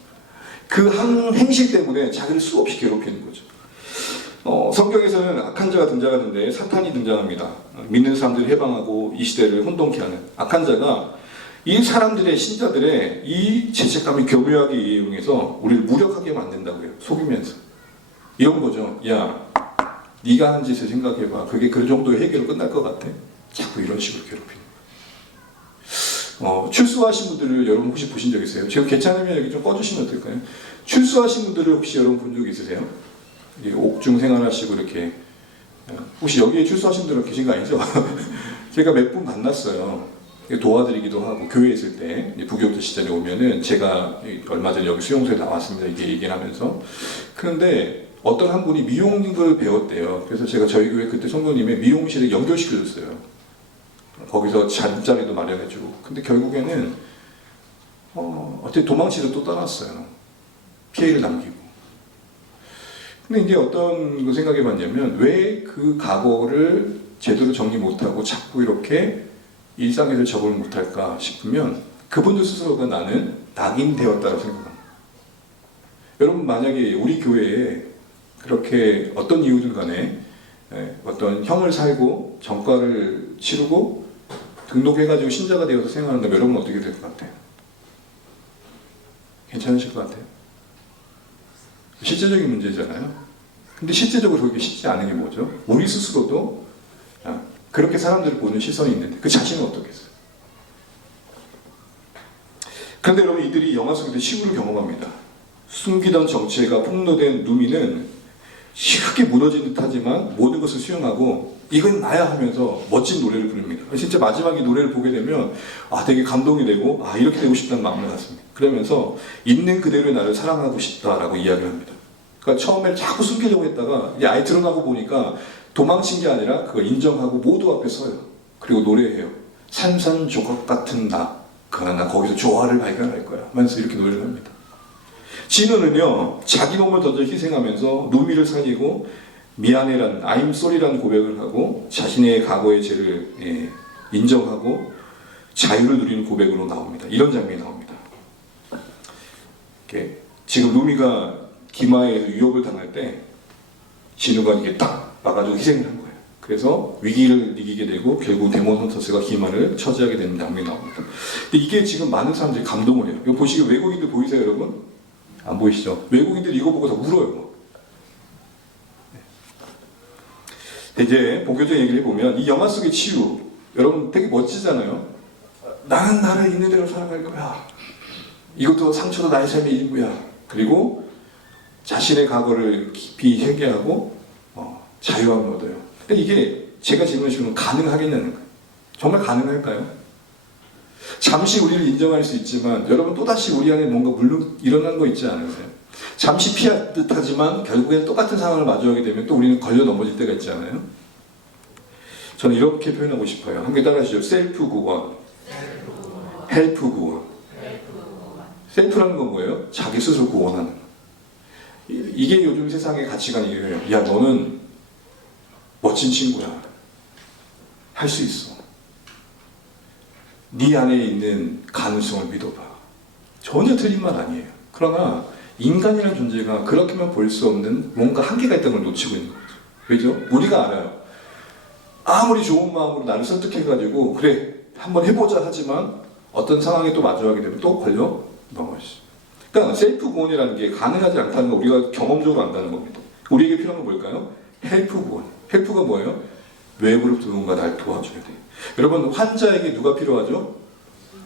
그 한 행실 때문에 자기를 수없이 괴롭히는 거죠. 성경에서는 악한 자가 등장하는데 사탄이 등장합니다. 믿는 사람들을 해방하고 이 시대를 혼돈케 하는 악한 자가 이 사람들의 신자들의 이 죄책감을 교묘하게 이용해서 우리를 무력하게 만든다고요. 속이면서 이런 거죠. 야, 네가 한 짓을 생각해봐. 그게 그 정도의 해결로 끝날 것 같아? 자꾸 이런 식으로 괴롭히는 거예요. 출소하신 분들을 여러분 혹시 보신 적 있어요? 지금 괜찮으면 여기 좀 꺼주시면 어떨까요? 출소하신 분들을 혹시 여러분 본 적 있으세요? 이 옥중 생활하시고 이렇게 혹시 여기에 출소하신 분들 계신 거 아니죠? 제가 몇 분 만났어요. 도와드리기도 하고 교회에 있을 때 부교육자 시절에 오면은 제가 얼마 전에 여기 수용소에 나왔습니다. 이게 얘기를 하면서 그런데 어떤 한 분이 미용을 배웠대요. 그래서 제가 저희 교회 그때 성도님의 미용실에 연결시켜줬어요. 거기서 잠자리도 마련해주고. 근데 결국에는 어떻게 도망치듯 또 떠났어요. 피해를 남기고. 근데 이제 어떤 거 생각해봤냐면 왜 그 과거를 제대로 정리 못하고 자꾸 이렇게 일상에서 적응을 못할까 싶으면 그분들 스스로가 나는 낙인되었다고 생각합니다. 여러분 만약에 우리 교회에 그렇게 어떤 이유든 간에 어떤 형을 살고 전과를 치르고 등록해가지고 신자가 되어서 생활한다면 여러분 어떻게 될 것 같아요? 괜찮으실 것 같아요? 실제적인 문제잖아요. 근데 실제적으로 그렇게 쉽지 않은 게 뭐죠? 우리 스스로도 그렇게 사람들을 보는 시선이 있는데 그 자신은 어떻겠어요? 그런데 여러분 이들이 영화 속에서 시구를 경험합니다. 숨기던 정체가 폭로된 누미는 쉽게 무너진 듯하지만 모든 것을 수용하고 이건 나야 하면서 멋진 노래를 부릅니다. 진짜 마지막에 노래를 보게 되면 되게 감동이 되고 이렇게 되고 싶다는 마음을 갖습니다. 그러면서 있는 그대로의 나를 사랑하고 싶다라고 이야기를 합니다. 그러니까 처음에 자꾸 숨기려고 했다가 이제 아예 드러나고 보니까 도망친 게 아니라 그걸 인정하고 모두 앞에 서요. 그리고 노래해요. 산산조각 같은 나, 그러나 난 거기서 조화를 발견할 거야 하면서 이렇게 노래를 합니다. 진우는요 자기 몸을 던져 희생하면서 누미를 살리고 미안해란 I'm sorry라는 고백을 하고 자신의 과거의 죄를 인정하고 자유를 누리는 고백으로 나옵니다. 이런 장면이 나옵니다. 지금 누미가 기마에서 유혹을 당할 때 진우가 이게 딱 막아주고 희생을 한 거예요. 그래서 위기를 이기게 되고 결국 데몬 헌터스가 기마를 처지하게 되는 장면이 나옵니다. 근데 이게 지금 많은 사람들이 감동을 해요. 이거 보시기 외국인들 보이세요 여러분? 안 보이시죠? 외국인들이 이거 보고 다 울어요. 이제 본격적인 얘기를 해보면 이 영화 속의 치유 여러분 되게 멋지잖아요. 나는 나를 있는 대로 살아갈 거야. 이것도 상처도 나의 삶의 일부야. 그리고 자신의 과거를 깊이 회개하고 자유함을 얻어요. 근데 이게 제가 질문을 주면 가능하겠냐는 거예요. 정말 가능할까요? 잠시 우리를 인정할 수 있지만 여러분 또다시 우리 안에 뭔가 물론 일어난 거 있지 않으세요? 잠시 피할 듯하지만 결국엔 똑같은 상황을 마주하게 되면 또 우리는 걸려 넘어질 때가 있잖아요. 저는 이렇게 표현하고 싶어요. 함께 따라하시죠. 셀프 구원, 헬프 구원. 셀프라는 건 뭐예요? 자기 스스로 구원하는 거. 이게 요즘 세상의 가치관이에요. 야 너는 멋진 친구야. 할 수 있어. 네 안에 있는 가능성을 믿어봐. 전혀 틀린 말 아니에요. 그러나 인간이라는 존재가 그렇게만 볼 수 없는 뭔가 한계가 있다는 걸 놓치고 있는 거죠. 왜죠? 우리가 알아요. 아무리 좋은 마음으로 나를 설득해가지고 그래 한번 해보자 하지만 어떤 상황에 또 마주하게 되면 또 걸려 넘어지죠. 그러니까 셀프 구원이라는 게 가능하지 않다는 거 우리가 경험적으로 안다는 겁니다. 우리에게 필요한 건 뭘까요? 헬프 구원. 헬프가 뭐예요? 외부로부터 누군가 날 도와줘야 돼. 여러분 환자에게 누가 필요하죠?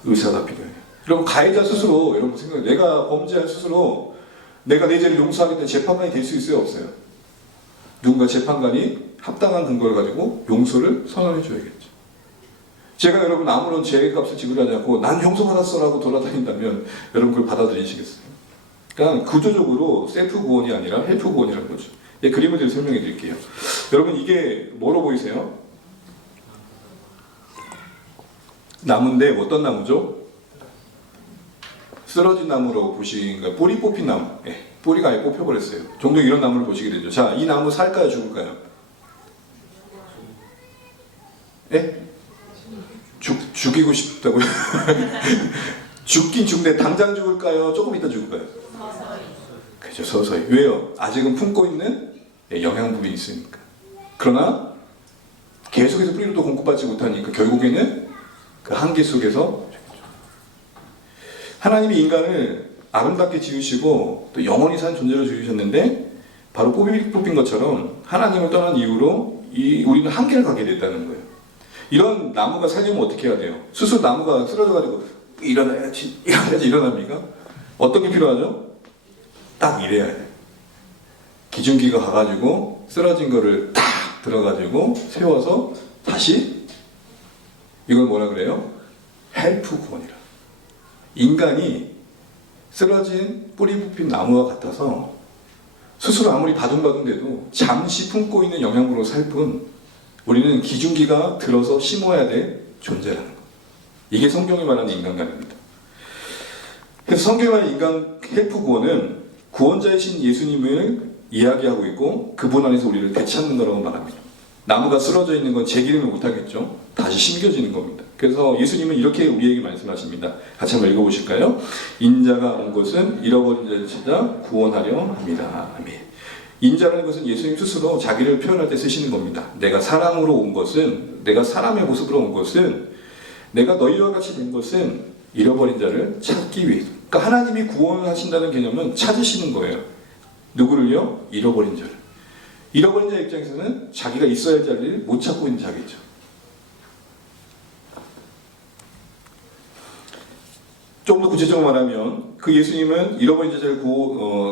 의사가 필요해요. 여러분 가해자 스스로 여러분 생각해 내가 범죄한 스스로 내가 내 죄를 용서하겠다는 재판관이 될 수 있어요 없어요? 누군가 재판관이 합당한 근거를 가지고 용서를 선언해 줘야겠죠. 제가 여러분 아무런 죄값을 지불하지 않고 난 용서받았어라고 돌아다닌다면 여러분 그걸 받아들이시겠어요? 그러니까 구조적으로 셀프 구원이 아니라 헬프 구원이라는 거죠. 그림을 좀 설명해 드릴게요. 여러분 이게 뭐로 보이세요? 나무인데 어떤 나무죠? 쓰러진 나무로 보시니까 뿌리 뽑힌 나무. 뿌리가 아예 뽑혀버렸어요. 종종 이런 나무를 보시게 되죠. 자, 이 나무 살까요 죽을까요? 죽이고 싶다고요? 죽긴 죽는데 당장 죽을까요? 조금 이따 죽을까요? 서서히. 그렇죠, 서서히. 왜요? 아직은 품고 있는 영양분이 있으니까. 그러나 계속해서 뿌리를 또 공급받지 못하니까 결국에는 그 한계 속에서 하나님이 인간을 아름답게 지으시고 또 영원히 사는 존재로 지으셨는데 바로 뽑힌 것처럼 하나님을 떠난 이후로 우리는 한계를 갖게 됐다는 거예요. 이런 나무가 살려면 어떻게 해야 돼요? 스스로 나무가 쓰러져가지고 일어나야지 일어납니까? 어떤 게 필요하죠? 딱 이래야 돼요. 기중기가 가가지고 쓰러진 거를 탁 들어가지고 세워서 다시 이걸 뭐라 그래요? 헬프 구원이라. 인간이 쓰러진 뿌리 뽑힌 나무와 같아서 스스로 아무리 바둥바둥대도 잠시 품고 있는 영양분으로 살 뿐 우리는 기중기가 들어서 심어야 될 존재라는 것. 이게 성경이 말하는 인간관입니다. 그래서 성경이 말하는 인간 헬프 구원은 구원자이신 예수님을 이야기하고 있고 그분 안에서 우리를 되찾는 거라고 말합니다. 나무가 쓰러져 있는 건 재기름을 못하겠죠. 다시 심겨지는 겁니다. 그래서 예수님은 이렇게 우리에게 말씀하십니다. 같이 한번 읽어보실까요? 인자가 온 것은 잃어버린 자를 찾아 구원하려 합니다. 아멘. 인자라는 것은 예수님 스스로 자기를 표현할 때 쓰시는 겁니다. 내가 사람으로 온 것은, 내가 사람의 모습으로 온 것은, 내가 너희와 같이 된 것은 잃어버린 자를 찾기 위해서. 그러니까 하나님이 구원하신다는 개념은 찾으시는 거예요. 누구를요? 잃어버린 자를. 잃어버린 자 입장에서는 자기가 있어야 할 자리를 못 찾고 있는 자겠죠. 좀 더 구체적으로 말하면 그 예수님은 잃어버린 자를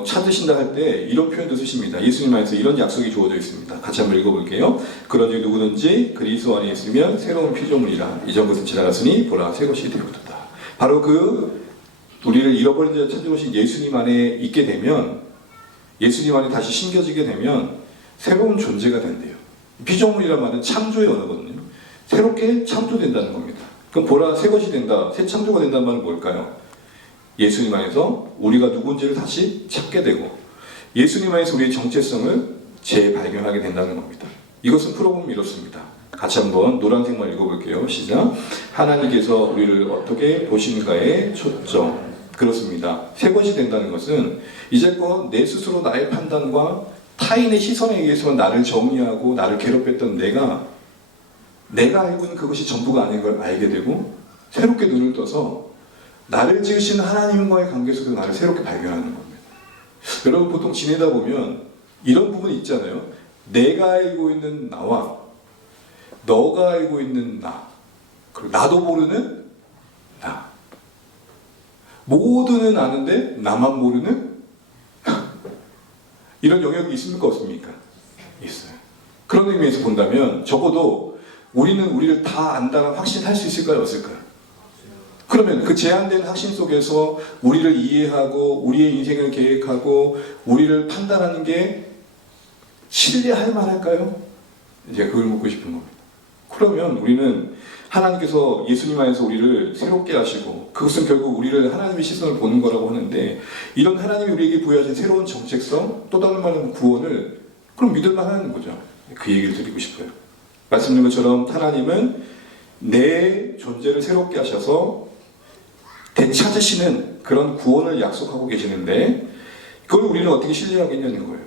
찾으신다 할 때 이런 표현도 쓰십니다. 예수님 안에서 이런 약속이 주어져 있습니다. 같이 한번 읽어볼게요. 그러니 누구든지 그리스도 안에 있으면 새로운 피조물이라 이전 것은 지나갔으니 보라 새 것이 되었도다. 바로 그 우리를 잃어버린 자를 찾으신 예수님 안에 있게 되면, 예수님 안에 다시 심겨지게 되면 새로운 존재가 된대요. 피조물이란 말은 창조의 언어거든요. 새롭게 창조된다는 겁니다. 그럼 보라 새 것이 된다, 새 창조가 된다는 말은 뭘까요? 예수님 안에서 우리가 누군지를 다시 찾게 되고 예수님 안에서 우리의 정체성을 재발견하게 된다는 겁니다. 이것은 프로그램 이렇습니다. 같이 한번 노란색만 읽어볼게요. 시작. 하나님께서 우리를 어떻게 보시는가에 초점. 그렇습니다. 새 것이 된다는 것은 이제껏 내 스스로 나의 판단과 타인의 시선에 의해서 나를 정의하고 나를 괴롭혔던 내가 알고 있는 그것이 전부가 아닌 걸 알게 되고 새롭게 눈을 떠서 나를 지으신 하나님과의 관계 속에서 나를 새롭게 발견하는 겁니다. 여러분 보통 지내다 보면 이런 부분이 있잖아요. 내가 알고 있는 나와 너가 알고 있는 나, 그리고 나도 모르는 나. 모두는 아는데 나만 모르는 이런 영역이 있습니까? 없습니까? 있어요. 그런 의미에서 본다면 적어도 우리는 우리를 다 안다는 확신할 수 있을까요? 없을까요? 그러면 그 제한된 확신 속에서 우리를 이해하고 우리의 인생을 계획하고 우리를 판단하는 게 신뢰할 만할까요? 이제 그걸 묻고 싶은 겁니다. 그러면 우리는 하나님께서 예수님 안에서 우리를 새롭게 하시고 그것은 결국 우리를 하나님의 시선을 보는 거라고 하는데 이런 하나님이 우리에게 부여하신 새로운 정체성, 또 다른 말은 구원을 그럼 믿을 만하는 거죠. 그 얘기를 드리고 싶어요. 말씀드린 것처럼 하나님은 내 존재를 새롭게 하셔서 되찾으시는 그런 구원을 약속하고 계시는데 그걸 우리는 어떻게 신뢰하겠냐는 거예요.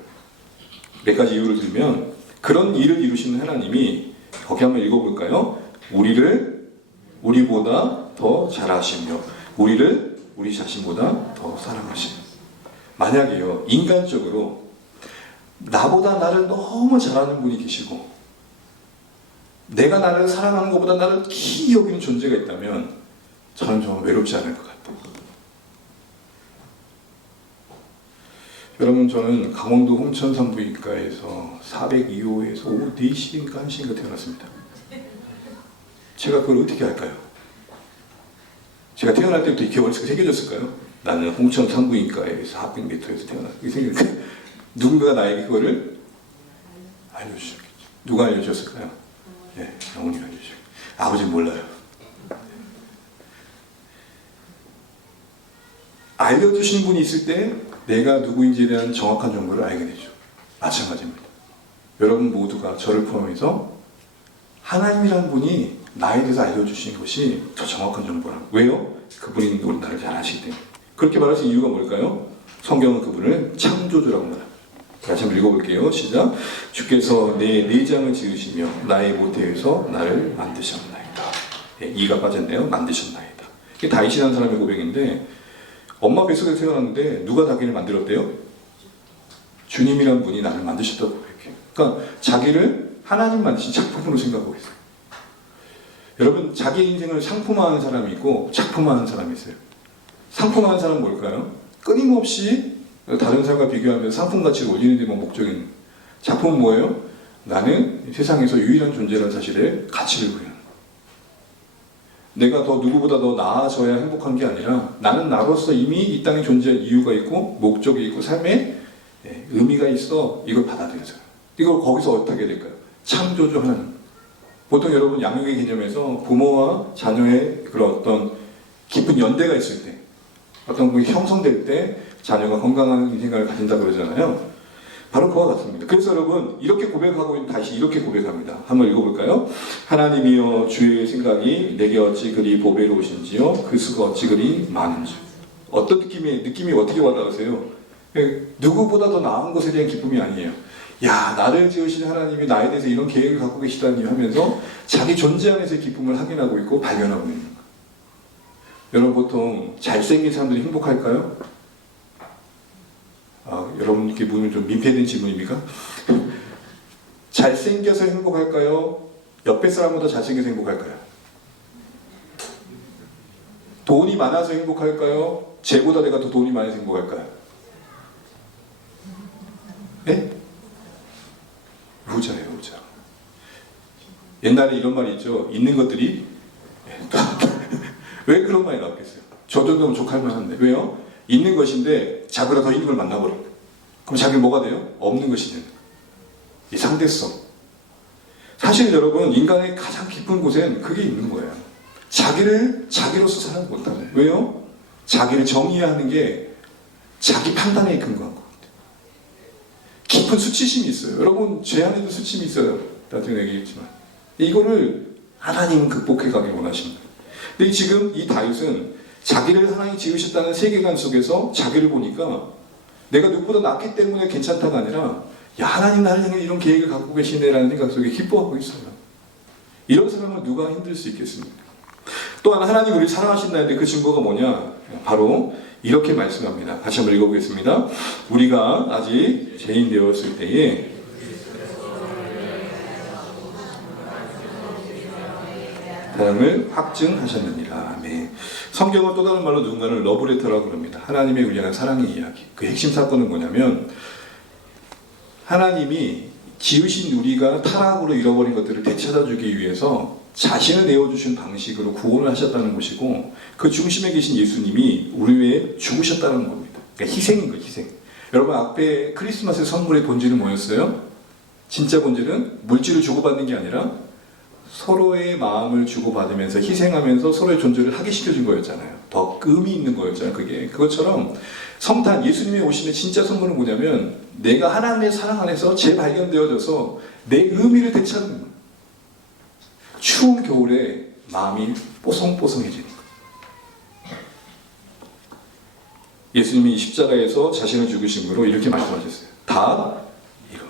몇 가지 이유를 들면 그런 일을 이루시는 하나님이 거기 한번 읽어볼까요? 우리를 우리보다 더 잘하시며 우리를 우리 자신보다 더 사랑하시며. 만약에요 인간적으로 나보다 나를 너무 잘하는 분이 계시고 내가 나를 사랑하는 것보다 나를 키 여기는 존재가 있다면 저는 정말 외롭지 않을 것 같아요. 여러분 저는 강원도 홍천 산부인과에서 402호에서 오후 4시인가 1시인가 태어났습니다. 제가 그걸 어떻게 할까요? 제가 태어날 때부터 이렇게 머릿속에 새겨졌을까요? 나는 홍천 산부인과에서 400m에서 태어났다. 누군가가 나에게 그거를 알려주셨겠죠. 누가 알려주셨을까요? 네, 어머니가 알려주셨어요. 아버지는 몰라요. 알려주시는 분이 있을 때 내가 누구인지에 대한 정확한 정보를 알게 되죠. 마찬가지입니다. 여러분 모두가 저를 포함해서 하나님이라는 분이 나에 대해서 알려주신 것이 더 정확한 정보라고. 왜요? 그분이 우리 나를 잘 아시기 때문에. 그렇게 말하신 이유가 뭘까요? 성경은 그분을 창조주라고 말합니다. 같이 한번 읽어볼게요. 시작. 주께서 내 내장을 지으시며 나의 모태에서 나를 만드셨나이다. 네, 이가 빠졌네요. 만드셨나이다. 이게 다윗이라는 사람의 고백인데 엄마 뱃속에서 태어났는데 누가 자기를 만들었대요? 주님이란 분이 나를 만드셨다고 고백해요. 그러니까 자기를 하나님 만드신 작품으로 생각하고 있어요. 여러분 자기 인생을 상품화하는 사람이 있고 작품화하는 사람이 있어요. 상품화하는 사람은 뭘까요? 끊임없이 다른 사람과 비교하면서 상품 가치를 올리는 데만 목적이 있는 거예요. 작품은 뭐예요? 나는 세상에서 유일한 존재라는 사실에 가치를 부여하는 거예요. 내가 더 누구보다 더 나아져야 행복한 게 아니라 나는 나로서 이미 이 땅에 존재할 이유가 있고 목적이 있고 삶에 의미가 있어. 이걸 받아들여져요. 이걸 거기서 어떻게 될까요? 창조주 하나님. 보통 여러분 양육의 개념에서 부모와 자녀의 그런 어떤 깊은 연대가 있을 때, 어떤 그 형성될 때 자녀가 건강한 인생관을 가진다 그러잖아요. 바로 그와 같습니다. 그래서 여러분 이렇게 고백하고 다시 이렇게 고백합니다. 한번 읽어볼까요? 하나님이여 주의 생각이 내게 어찌 그리 보배로우신지요 그 수가 어찌 그리 많은지. 어떤 느낌이 어떻게 와닿으세요? 누구보다 더 나은 것에 대한 기쁨이 아니에요. 야, 나를 지으신 하나님이 나에 대해서 이런 계획을 갖고 계시다니 하면서 자기 존재 안에서의 기쁨을 확인하고 있고 발견하고 있는 거예요. 여러분 보통 잘생긴 사람들이 행복할까요? 여러분께 묻는 좀 민폐된 질문입니까? 잘생겨서 행복할까요? 옆에 사람보다 잘생겨서 행복할까요? 돈이 많아서 행복할까요? 쟤보다 내가 더 돈이 많아서 행복할까요? 네? 후자예요, 후자. 옛날에 이런 말이 있죠. 있는 것들이 왜 그런 말이 나왔겠어요? 저 정도면 족할 만한데. 왜요? 있는 것인데 자기보다 더 있는 걸 만나버려. 그럼 자기는 뭐가 돼요? 없는 것이 되는 거예요. 이 상대성. 사실 여러분 인간의 가장 깊은 곳엔 그게 있는 거예요. 자기를 자기로서 사는 못하는. 왜요? 자기를 정의하는 게 자기 판단에 근거한 것 같아요. 깊은 수치심이 있어요. 여러분 죄 안에도 수치심이 있어요. 나중에 얘기했지만 이거를 하나님은 극복해 가길 원하십니다. 근데 지금 이 다윗은 자기를 하나님이 지으셨다는 세계관 속에서 자기를 보니까 내가 누구보다 낫기 때문에 괜찮다가 아니라 야, 하나님 나를 향해 이런 계획을 갖고 계시네라는 생각 속에 기뻐하고 있어요. 이런 사람을 누가 힘들 수 있겠습니까? 또한 하나님 우리를 사랑하신다는데 그 증거가 뭐냐? 바로 이렇게 말씀합니다. 다시 한번 읽어보겠습니다. 우리가 아직 죄인 되었을 때에 사랑을 확증하셨느니라. 아멘. 성경은 또 다른 말로 누군가를 러브레터라고 그럽니다. 하나님의 우리에 대한 사랑의 이야기. 그 핵심 사건은 뭐냐면 하나님이 지으신 우리가 타락으로 잃어버린 것들을 되찾아주기 위해서 자신을 내어주신 방식으로 구원을 하셨다는 것이고 그 중심에 계신 예수님이 우리 위해 죽으셨다는 겁니다. 그러니까 희생인 거예요. 희생. 여러분 앞에 크리스마스 선물의 본질은 뭐였어요? 진짜 본질은 물질을 주고받는 게 아니라 서로의 마음을 주고받으면서 희생하면서 서로의 존재를 하기시켜준 거였잖아요. 더 의미 있는 거였잖아요. 그것처럼 성탄 예수님의 오심의 진짜 선물은 뭐냐면 내가 하나님의 사랑 안에서 재발견되어져서 내 의미를 되찾는 거예요. 추운 겨울에 마음이 뽀송뽀송해지는 거예요. 예수님이 십자가에서 자신을 죽으심으로 이렇게 말씀하셨어요. 다 이루어.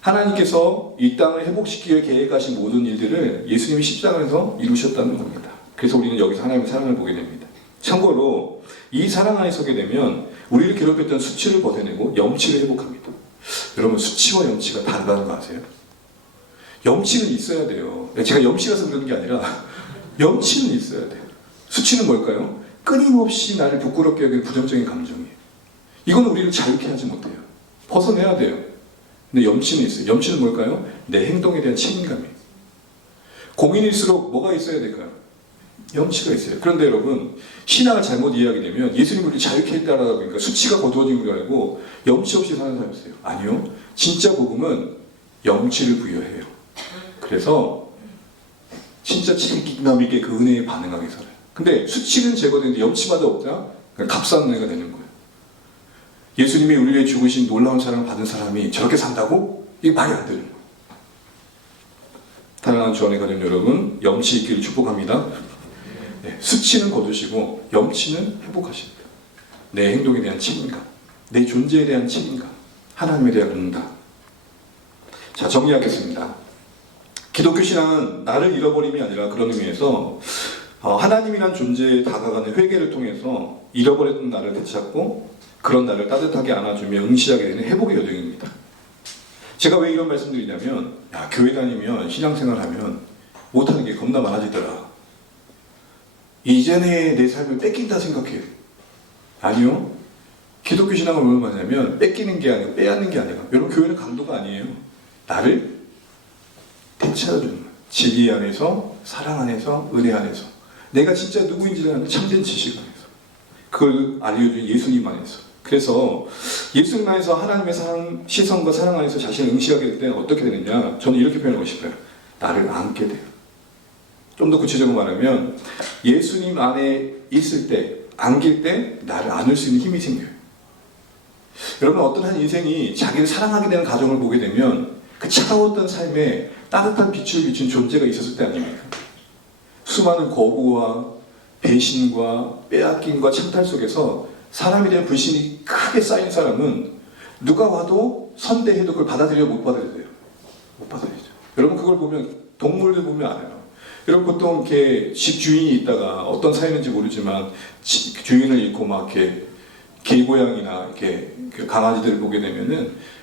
하나님께서 이 땅을 회복시키기 위해 계획하신 모든 일들을 예수님이 십자가에서 이루셨다는 겁니다. 그래서 우리는 여기서 하나님의 사랑을 보게 됩니다. 참고로 이 사랑 안에 서게 되면 우리를 괴롭혔던 수치를 벗어내고 염치를 회복합니다. 여러분 수치와 염치가 다르다는 거 아세요? 염치는 있어야 돼요. 제가 염치라서 그러는 게 아니라 염치는 있어야 돼요. 수치는 뭘까요? 끊임없이 나를 부끄럽게 여기는 부정적인 감정이에요. 이건 우리를 자유케 하지 못해요. 벗어내야 돼요. 근데 염치는 있어요. 염치는 뭘까요? 내 행동에 대한 책임감이에요. 공인일수록 뭐가 있어야 될까요? 염치가 있어요. 그런데 여러분 신앙을 잘못 이해하게 되면 예수님이 우리를 자유케 했다라다 보니까 수치가 거두어진 걸 알고 염치 없이 사는 사람이 있어요. 아니요. 진짜 복음은 염치를 부여해요. 그래서 진짜 책임감 있게 그 은혜에 반응하게 살아요. 근데 수치는 제거되는데 염치마다 없다? 값싼 은혜가 되는 거예요. 예수님이 우리를 위해 죽으신 놀라운 사랑을 받은 사람이 저렇게 산다고? 이게 말이 안 되는 거예요. 사랑하는 주 안에 가진 여러분, 염치 있기를 축복합니다. 네, 수치는 거두시고 염치는 회복하십니다. 내 행동에 대한 책임감, 내 존재에 대한 책임감, 하나님에 대한 응답. 자, 정리하겠습니다. 기독교 신앙은 나를 잃어버림이 아니라 그런 의미에서 하나님이란 존재에 다가가는 회개를 통해서 잃어버렸던 나를 되찾고 그런 나를 따뜻하게 안아주며 응시하게 되는 회복의 여정입니다. 제가 왜 이런 말씀드리냐면 교회 다니면 신앙생활하면 못하는 게 겁나 많아지더라. 이전에 내 삶을 뺏긴다 생각해요. 아니요. 기독교 신앙을 뭘 말하냐면 뺏기는 게 아니고 빼앗는 게 아니라 여러분 교회는 강도가 아니에요. 나를 되찾아주는 거예요. 진리 안에서 사랑 안에서 은혜 안에서 내가 진짜 누구인지를 아는 참된 지식 안에서 그걸 알려준 예수님 안에서 그래서 예수님 안에서 하나님의 사랑, 시선과 사랑 안에서 자신을 응시하게 될 때 어떻게 되느냐 저는 이렇게 표현하고 싶어요. 나를 안게 돼요. 좀 더 구체적으로 말하면 예수님 안에 있을 때 안길 때 나를 안을 수 있는 힘이 생겨요. 여러분 어떤 한 인생이 자기를 사랑하게 되는 가정을 보게 되면 그 차가웠던 삶에 따뜻한 빛을 비춘 존재가 있었을 때 아닙니까? 수많은 거부와 배신과 빼앗김과 창탈 속에서 사람에 대한 불신이 크게 쌓인 사람은 누가 와도 선대해도 그걸 받아들여 못 받아들여요. 못 받아들이죠. 여러분 그걸 보면 동물들 보면 알아요. 여러분 보통 이렇게 집 주인이 있다가 어떤 사연인지 모르지만 주인을 잃고 막 이렇게 개고양이나 이렇게 강아지들을 보게 되면은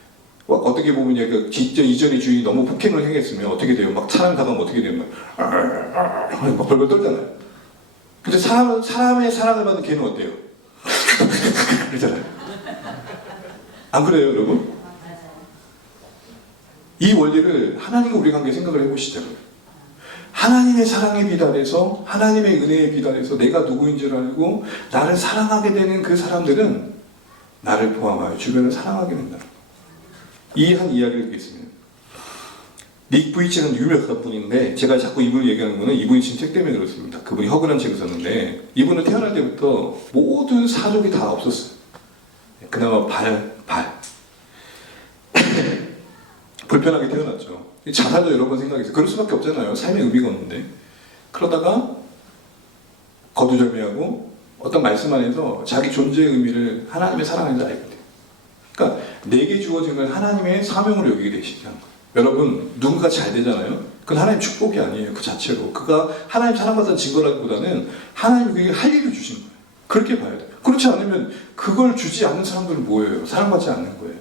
어떻게 보면 그 이전의 주인이 너무 폭행을 행했으면 어떻게 돼요? 막 사람 가가면 어떻게 돼요? 막 벌벌 떨잖아요. 근데 사람의 사랑을 받는 개는 어때요? 그러잖아요. 안 그래요, 여러분? 이 원리를 하나님과 우리 관계 생각을 해보시죠. 하나님의 사랑에 비달해서 하나님의 은혜에 비달해서 내가 누구인지를 알고 나를 사랑하게 되는 그 사람들은 나를 포함하여 주변을 사랑하게 된다. 이 한 이야기를 듣겠습니다. 닉 부이치는 유명한 분인데 제가 자꾸 이분을 얘기하는 거는 이분이 쓴 책 때문에 그렇습니다. 그분이 허그란 책을 썼는데 이분은 태어날 때부터 모든 사족이 다 없었어요. 그나마 발 불편하게 태어났죠. 자살도 여러 번 생각해서 그럴 수밖에 없잖아요. 삶에 의미가 없는데 그러다가 거두절미하고 어떤 말씀 안에서 자기 존재의 의미를 하나님의 사랑 안에서 알게 돼요. 그러니까 내게 주어진 걸 하나님의 사명으로 여기게 되시는 거예요. 여러분 누군가 잘 되잖아요. 그건 하나님 축복이 아니에요. 그 자체로 그가 하나님 사랑받는 증거라기보다는 하나님이 그에게 할 일을 주신 거예요. 그렇게 봐야 돼요. 그렇지 않으면 그걸 주지 않는 사람들은 뭐예요? 사랑받지 않는 거예요.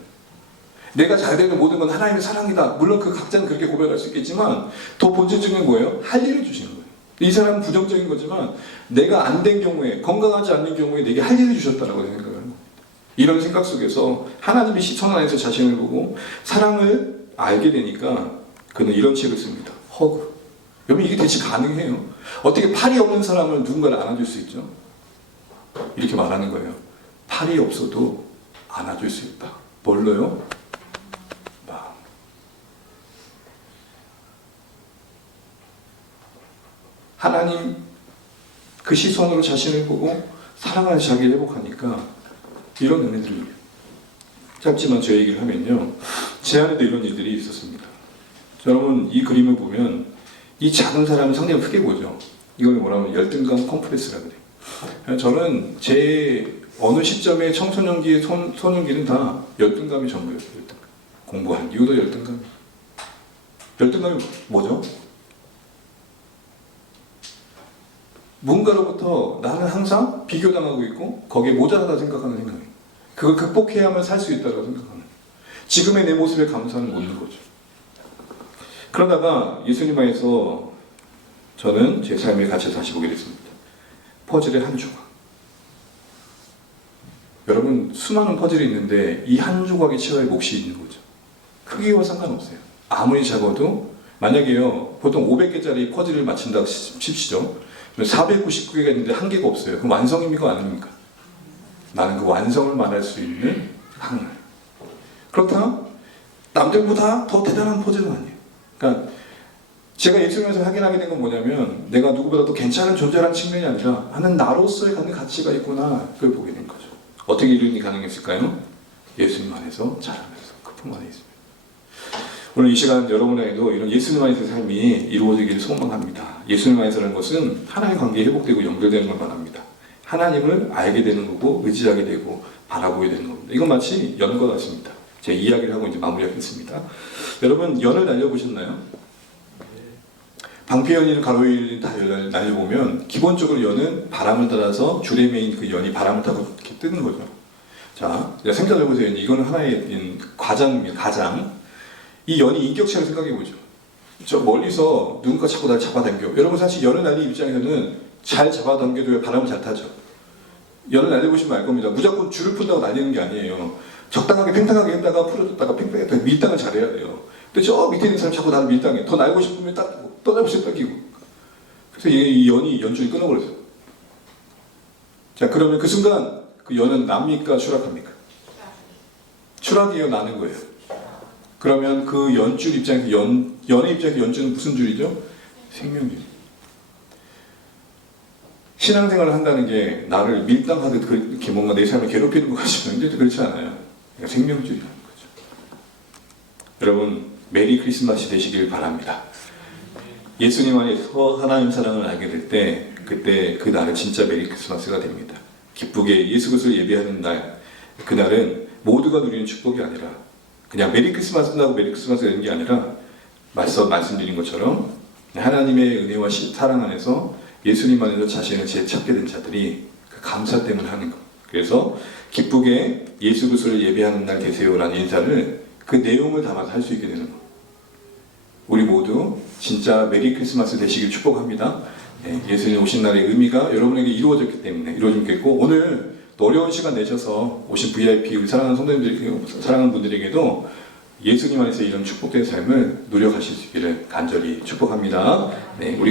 내가 잘 되는 모든 건 하나님의 사랑이다. 물론 그 각자는 그렇게 고백할 수 있겠지만 더 본질적인 뭐예요? 할 일을 주시는 거예요. 이 사람은 부정적인 거지만 내가 안 된 경우에 건강하지 않는 경우에 내게 할 일을 주셨다라고 생각을 하는 겁니다. 이런 생각 속에서 하나님의 시선 안에서 자신을 보고 사랑을 알게 되니까 그는 이런 책을 씁니다. 허그. 여러분 이게 대체 가능해요? 어떻게 팔이 없는 사람을 누군가를 안아줄 수 있죠? 이렇게 말하는 거예요. 팔이 없어도 안아줄 수 있다. 뭘로요? 마음. 하나님 그 시선으로 자신을 보고 사랑하는 자기를 회복하니까 이런 은혜들을 짧지만 저 얘기를 하면요. 제 안에도 이런 일들이 있었습니다. 여러분 이 그림을 보면 이 작은 사람은 상당히 크게 보죠. 이걸 뭐라면 열등감 컴플렉스라고 그래요. 저는 제 어느 시점에 청소년기에 소년기는 다 열등감이 전부였어요. 열등감. 공부한 이유도 열등감. 열등감이 뭐죠? 누군가로부터 나는 항상 비교당하고 있고 거기에 모자라다 생각하는 생각이에요. 그걸 극복해야만 살 수 있다고 생각하는. 지금의 내 모습에 감사는 못 있는 거죠. 그러다가 예수님 안에서 저는 제 삶의 가치를 다시 보게 됐습니다. 퍼즐의 한 조각. 여러분 수많은 퍼즐이 있는데 이 한 조각에 채워야 몫이 있는 거죠. 크기와 상관없어요. 아무리 작아도 만약에요 보통 500개짜리 퍼즐을 맞춘다고 칩시죠. 499개가 있는데 한 개가 없어요. 그럼 완성입니까 아닙니까? 나는 그 완성을 말할 수 있는 하나님. 그렇다 남들보다 더 대단한 퍼즐은 아니에요. 그러니까 제가 예수님에서 확인하게 된 건 뭐냐면 내가 누구보다 더 괜찮은 존재라는 측면이 아니라 하는 나로서의 갖는 가치가 있구나 그걸 보게 된 거죠. 어떻게 이론이 가능했을까요? 예수님 안에서 자라면서 그 품 안에 있습니다. 오늘 이 시간 여러분에게도 이런 예수님 안에서의 삶이 이루어지기를 소망합니다. 예수님 안에서라는 것은 하나님의 관계에 회복되고 연결되는 걸 말합니다. 하나님을 알게 되는 거고 의지하게 되고 바라보게 되는 겁니다. 이건 마치 연과 같습니다. 제 이야기를 하고 이제 마무리하겠습니다. 여러분 연을 날려보셨나요? 방패연이나 가로연을 다 날려보면 기본적으로 연은 바람을 따라서 줄에 매인 그 연이 바람을 타고 이렇게 뜨는 거죠. 자, 생각해보세요. 이거는 하나의 과장입니다. 가장. 이 연이 인격체를 생각해보죠. 저 멀리서 누군가 자꾸 날 잡아당겨. 여러분 사실 연을 날리는 입장에서는 잘 잡아당겨도 바람을 잘 타죠. 연을 날려보시면 알 겁니다. 무조건 줄을 푼다고 날리는 게 아니에요. 적당하게 팽팽하게 했다가 풀어줬다가 팽팽했다가 밀당을 잘해야 돼요. 근데 저 밑에 있는 사람이 자꾸 나를 밀당해. 더 날고 싶으면 딱 떠나고 싶으면 당기고. 그래서 이 연이 연줄이 끊어버렸어요. 자, 그러면 그 순간 그 연은 납니까 추락합니까? 추락이에요, 나는 거예요. 그러면 그 연줄 입장에서 연의 입장에서 연줄은 무슨 줄이죠? 생명줄. 신앙생활을 한다는 게 나를 밀당하듯 그렇게 뭔가 내 삶을 괴롭히는 것 같지만 근데 그렇지 않아요. 그러니까 생명줄이라는 거죠. 여러분 메리 크리스마스 되시길 바랍니다. 예수님 안에서 하나님 사랑을 알게 될 때 그때 그 날은 진짜 메리 크리스마스가 됩니다. 기쁘게 예수 그리스도를 예배하는 날, 그날은 모두가 누리는 축복이 아니라 그냥 메리 크리스마스 끝나고 메리 크리스마스가 되는 게 아니라 말씀드린 것처럼 하나님의 은혜와 사랑 안에서 예수님 안에서 자신을 재찾게 된 자들이 그 감사 때문에 하는 것. 그래서 기쁘게 예수 그리스도를 예배하는 날 되세요라는 인사를 그 내용을 담아서 할 수 있게 되는 것. 우리 모두 진짜 메리 크리스마스 되시길 축복합니다. 네, 예수님 오신 날의 의미가 여러분에게 이루어졌기 때문에 이루어지겠고, 오늘 또 어려운 시간 내셔서 오신 VIP 우리 사랑하는 성도님들, 사랑하는 분들에게도 예수님 안에서 이런 축복된 삶을 누려가실 수 있기를 간절히 축복합니다. 네, 우리